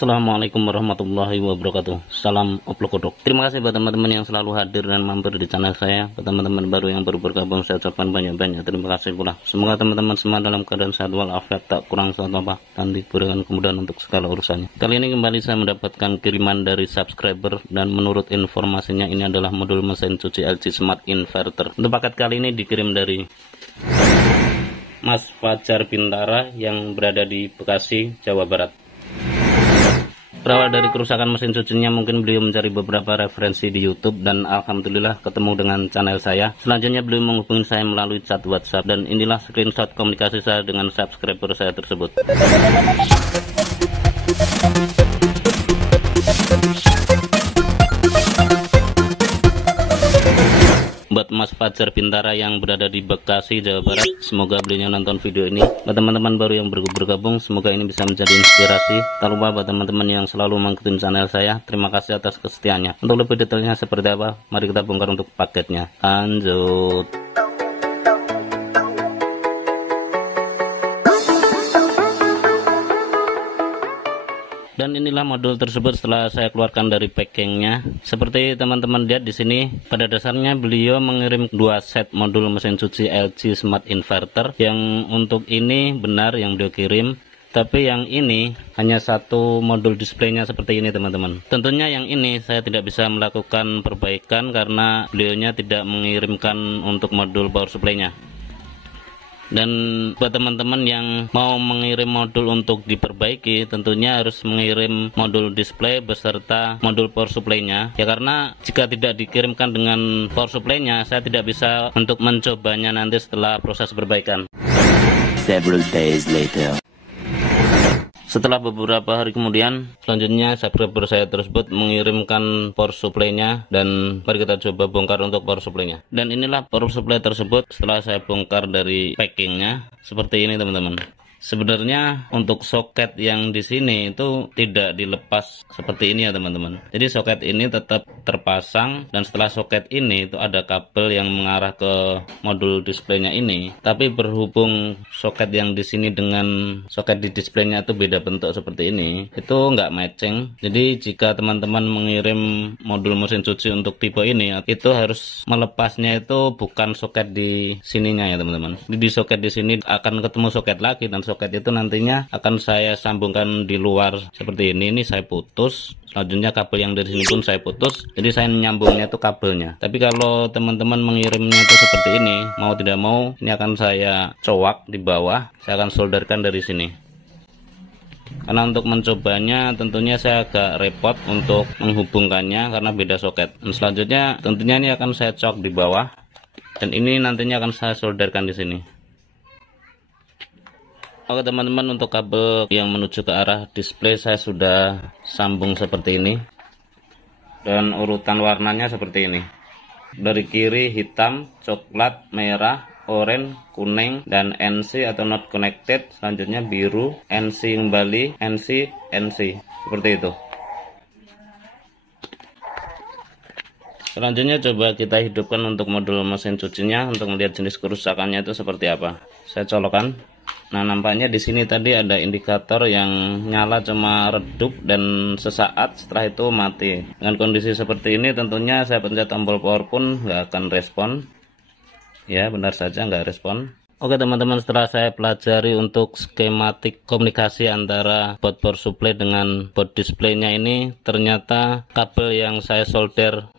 Assalamualaikum warahmatullahi wabarakatuh. Salam oplokodok. Terima kasih buat teman-teman yang selalu hadir dan mampir di channel saya. Buat teman-teman baru yang baru bergabung, saya ucapkan banyak-banyak terima kasih pula. Semoga teman-teman semua dalam keadaan sehat walafiat, tak kurang suatu apa, dan diberikan kemudahan untuk segala urusannya. Kali ini kembali saya mendapatkan kiriman dari subscriber, dan menurut informasinya ini adalah modul mesin cuci LG Smart Inverter. Untuk paket kali ini dikirim dari Mas Fajar Bintara yang berada di Bekasi, Jawa Barat. Berawal dari kerusakan mesin cucinya, mungkin beliau mencari beberapa referensi di YouTube, dan alhamdulillah ketemu dengan channel saya. Selanjutnya beliau menghubungi saya melalui chat WhatsApp, dan inilah screenshot komunikasi saya dengan subscriber saya tersebut. Buat Mas Fajar Bintara yang berada di Bekasi, Jawa Barat, semoga beliau nonton video ini. Buat teman-teman baru yang bergabung, semoga ini bisa menjadi inspirasi. Tak lupa buat teman-teman yang selalu mengikuti channel saya, terima kasih atas kesetiaannya. Untuk lebih detailnya seperti apa, mari kita bongkar untuk paketnya. Lanjut. Dan inilah modul tersebut setelah saya keluarkan dari packingnya. Seperti teman-teman lihat di sini, pada dasarnya beliau mengirim 2 set modul mesin cuci LG Smart Inverter. Yang untuk ini benar yang beliau kirim, tapi yang ini hanya satu modul displaynya seperti ini teman-teman. Tentunya yang ini saya tidak bisa melakukan perbaikan karena beliaunya tidak mengirimkan untuk modul power supply-nya. Dan buat teman-teman yang mau mengirim modul untuk diperbaiki, tentunya harus mengirim modul display beserta modul power supply-nya. Ya, karena jika tidak dikirimkan dengan power supply-nya, saya tidak bisa untuk mencobanya nanti setelah proses perbaikan. Several days later. Setelah beberapa hari kemudian, selanjutnya subscriber saya tersebut mengirimkan power supply-nya, dan mari kita coba bongkar untuk power supply-nya. Dan inilah power supply tersebut setelah saya bongkar dari packingnya, seperti ini teman-teman. Sebenarnya untuk soket yang di sini itu tidak dilepas seperti ini ya teman-teman. Jadi soket ini tetap terpasang, dan setelah soket ini itu ada kabel yang mengarah ke modul displaynya ini. Tapi berhubung soket yang di sini dengan soket di displaynya itu beda bentuk seperti ini, itu nggak matching. Jadi jika teman-teman mengirim modul mesin cuci untuk tipe ini, itu harus melepasnya itu bukan soket di sininya ya teman-teman. Di soket di sini akan ketemu soket lagi, dan soket itu nantinya akan saya sambungkan di luar seperti ini. Ini saya putus, selanjutnya kabel yang dari sini pun saya putus, jadi saya menyambungnya itu kabelnya. Tapi kalau teman-teman mengirimnya itu seperti ini, mau tidak mau ini akan saya cowak di bawah, saya akan solderkan dari sini. Karena untuk mencobanya tentunya saya agak repot untuk menghubungkannya karena beda soket. Dan selanjutnya tentunya ini akan saya cok di bawah, dan ini nantinya akan saya solderkan di sini. Oke teman-teman, untuk kabel yang menuju ke arah display saya sudah sambung seperti ini, dan urutan warnanya seperti ini. Dari kiri hitam, coklat, merah, oranye, kuning, dan NC atau not connected. Selanjutnya biru, NC kembali, NC, NC, seperti itu. Selanjutnya coba kita hidupkan untuk modul mesin cucinya untuk melihat jenis kerusakannya itu seperti apa. Saya colokkan. Nah, nampaknya di sini tadi ada indikator yang nyala cuma redup dan sesaat, setelah itu mati. Dengan kondisi seperti ini tentunya saya pencet tombol power pun nggak akan respon. Ya, benar saja nggak respon. Oke teman-teman, setelah saya pelajari untuk skematik komunikasi antara board power supply dengan board displaynya ini, ternyata kabel yang saya solder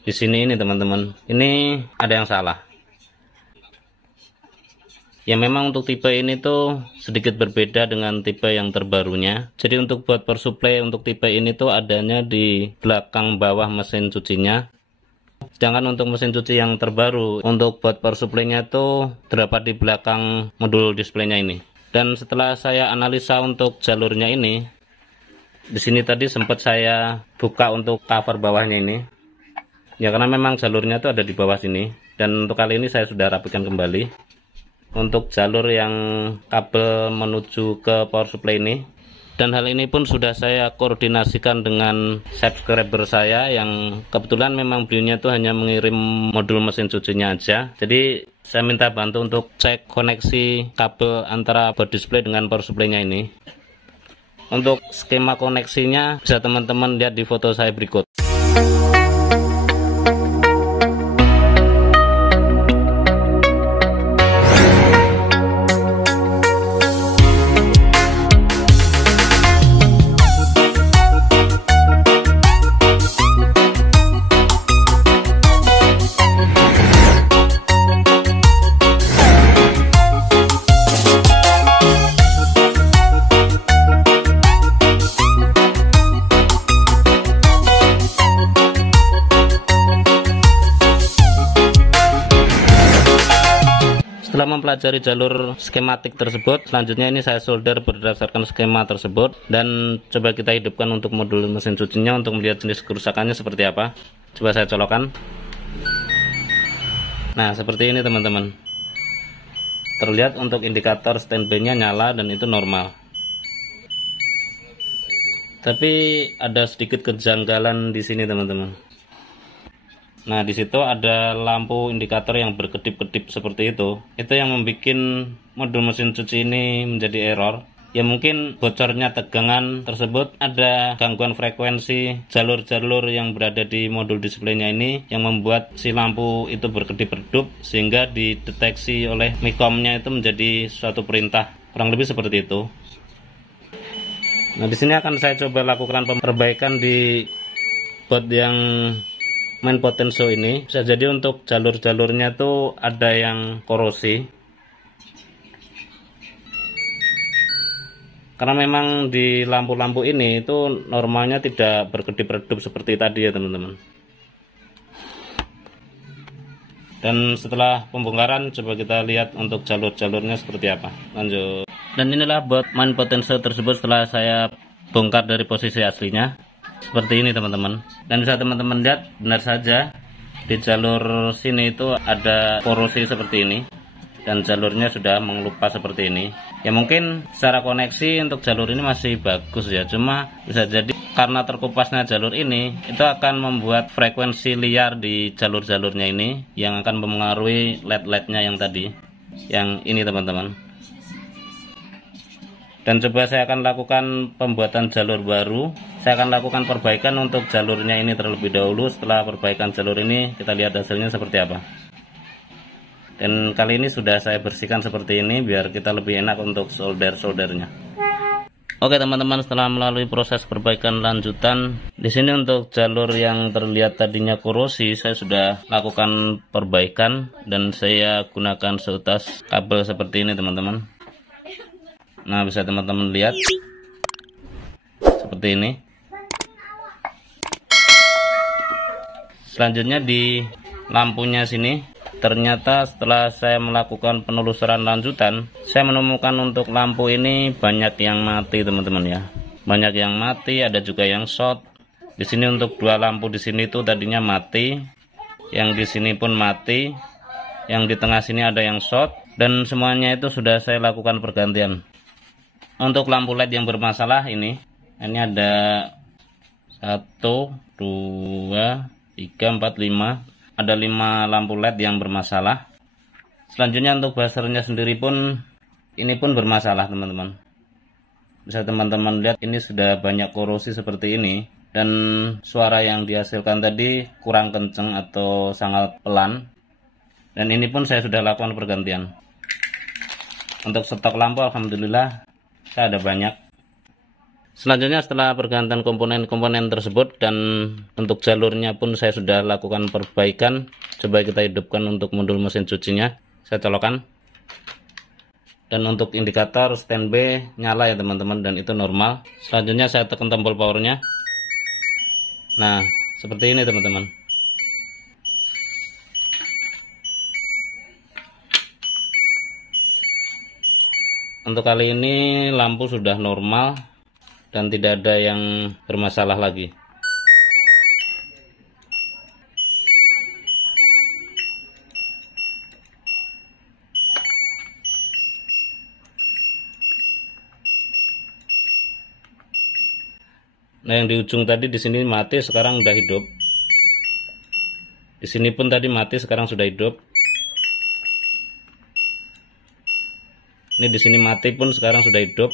di sini ini teman-teman, ini ada yang salah. Ya, memang untuk tipe ini tuh sedikit berbeda dengan tipe yang terbarunya. Jadi untuk board power supply untuk tipe ini tuh adanya di belakang bawah mesin cucinya. Sedangkan untuk mesin cuci yang terbaru, untuk board power supply-nya tuh terdapat di belakang modul displaynya ini. Dan setelah saya analisa untuk jalurnya ini, di sini tadi sempat saya buka untuk cover bawahnya ini. Ya, karena memang jalurnya tuh ada di bawah sini. Dan untuk kali ini saya sudah rapikan kembali. Untuk jalur yang kabel menuju ke power supply ini, dan hal ini pun sudah saya koordinasikan dengan subscriber saya yang kebetulan memang beliaunya itu hanya mengirim modul mesin cucinya aja. Jadi saya minta bantu untuk cek koneksi kabel antara board display dengan power supply-nya ini. Untuk skema koneksinya bisa teman-teman lihat di foto saya berikut. Setelah mempelajari jalur skematik tersebut, selanjutnya ini saya solder berdasarkan skema tersebut dan coba kita hidupkan untuk modul mesin cucinya untuk melihat jenis kerusakannya seperti apa. Coba saya colokkan. Nah, seperti ini teman-teman. Terlihat untuk indikator standby-nya nyala dan itu normal. Tapi ada sedikit kejanggalan di sini teman-teman. Nah, di situ ada lampu indikator yang berkedip-kedip seperti itu. Itu yang membuat modul mesin cuci ini menjadi error. Ya mungkin bocornya tegangan tersebut, ada gangguan frekuensi jalur-jalur yang berada di modul displaynya ini yang membuat si lampu itu berkedip-redup sehingga dideteksi oleh mikomnya itu menjadi suatu perintah. Kurang lebih seperti itu. Nah, di sini akan saya coba lakukan perbaikan di board yang main potensio ini. Bisa jadi untuk jalur-jalurnya tuh ada yang korosi, karena memang di lampu-lampu ini itu normalnya tidak berkedip-redup seperti tadi ya teman-teman. Dan setelah pembongkaran coba kita lihat untuk jalur-jalurnya seperti apa. Lanjut. Dan inilah board main potensio tersebut setelah saya bongkar dari posisi aslinya. Seperti ini teman-teman. Dan bisa teman-teman lihat, benar saja di jalur sini itu ada korosi seperti ini dan jalurnya sudah mengelupas seperti ini. Ya mungkin secara koneksi untuk jalur ini masih bagus ya, cuma bisa jadi karena terkupasnya jalur ini itu akan membuat frekuensi liar di jalur-jalurnya ini yang akan mempengaruhi LED-LED-nya yang tadi, yang ini teman-teman. Dan coba saya akan lakukan pembuatan jalur baru. Saya akan lakukan perbaikan untuk jalurnya ini terlebih dahulu. Setelah perbaikan jalur ini kita lihat hasilnya seperti apa. Dan kali ini sudah saya bersihkan seperti ini biar kita lebih enak untuk solder-soldernya. Oke teman-teman, setelah melalui proses perbaikan lanjutan, di sini untuk jalur yang terlihat tadinya korosi saya sudah lakukan perbaikan dan saya gunakan seutas kabel seperti ini teman-teman. Nah, bisa teman-teman lihat seperti ini. Selanjutnya di lampunya sini, ternyata setelah saya melakukan penelusuran lanjutan, saya menemukan untuk lampu ini banyak yang mati teman-teman ya. Banyak yang mati, ada juga yang short. Di sini untuk dua lampu di sini tuh tadinya mati, yang di sini pun mati, yang di tengah sini ada yang short, dan semuanya itu sudah saya lakukan pergantian. Untuk lampu LED yang bermasalah ini ada 1, 2, 3, 4, 5. Ada 5 lampu LED yang bermasalah. Selanjutnya untuk buzzernya sendiri pun ini pun bermasalah teman-teman. Bisa teman-teman lihat ini sudah banyak korosi seperti ini. Dan suara yang dihasilkan tadi kurang kenceng atau sangat pelan. Dan ini pun saya sudah lakukan pergantian. Untuk stok lampu alhamdulillah ada banyak. Selanjutnya setelah pergantian komponen-komponen tersebut dan untuk jalurnya pun saya sudah lakukan perbaikan. Coba kita hidupkan untuk modul mesin cucinya. Saya colokkan. Dan untuk indikator standby nyala ya teman-teman dan itu normal. Selanjutnya saya tekan tombol powernya. Nah, seperti ini teman-teman. Untuk kali ini lampu sudah normal dan tidak ada yang bermasalah lagi. Nah, yang di ujung tadi di sini mati, sekarang udah hidup. Di sini pun tadi mati, sekarang sudah hidup. Ini di sini mati pun sekarang sudah hidup.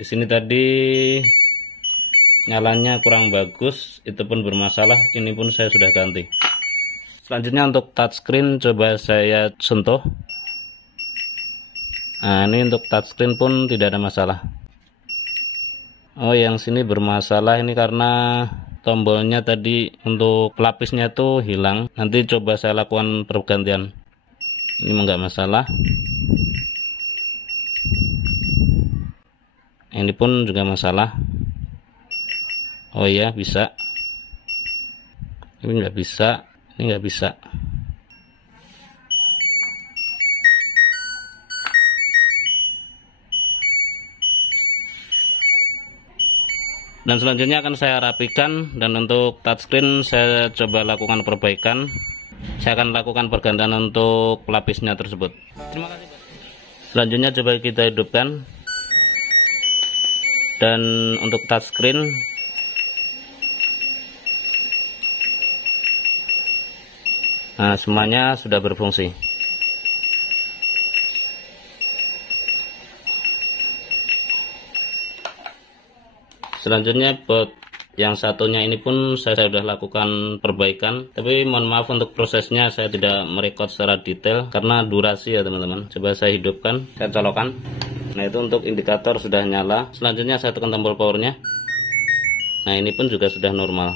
Di sini tadi nyalanya kurang bagus, itu pun bermasalah. Ini pun saya sudah ganti. Selanjutnya untuk touchscreen coba saya sentuh. Nah, ini untuk touchscreen pun tidak ada masalah. Oh, yang sini bermasalah ini karena tombolnya tadi untuk pelapisnya tuh hilang. Nanti coba saya lakukan pergantian. Ini enggak masalah. Ini pun juga masalah. Oh iya, bisa. Ini nggak bisa. Ini nggak bisa. Dan selanjutnya akan saya rapikan, dan untuk touchscreen saya coba lakukan perbaikan. Saya akan lakukan pergantian untuk pelapisnya tersebut. Terima kasih. Selanjutnya coba kita hidupkan. Dan untuk touchscreen semuanya sudah berfungsi. Selanjutnya buat yang satunya ini pun saya sudah lakukan perbaikan, tapi mohon maaf untuk prosesnya saya tidak merekod secara detail karena durasi ya teman-teman. Coba saya hidupkan, saya colokkan. Nah, itu untuk indikator sudah nyala. Selanjutnya saya tekan tombol powernya. Nah, ini pun juga sudah normal.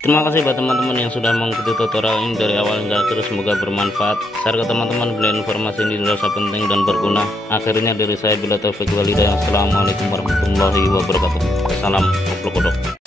Terima kasih buat teman-teman yang sudah mengikuti tutorial ini dari awal hingga akhir. Semoga bermanfaat. Share ke teman-teman bila informasi ini dirasa penting dan berguna. Akhirnya dari saya, bila taufik walhidayah. Assalamualaikum warahmatullahi wabarakatuh. Salam Koplo Kodok.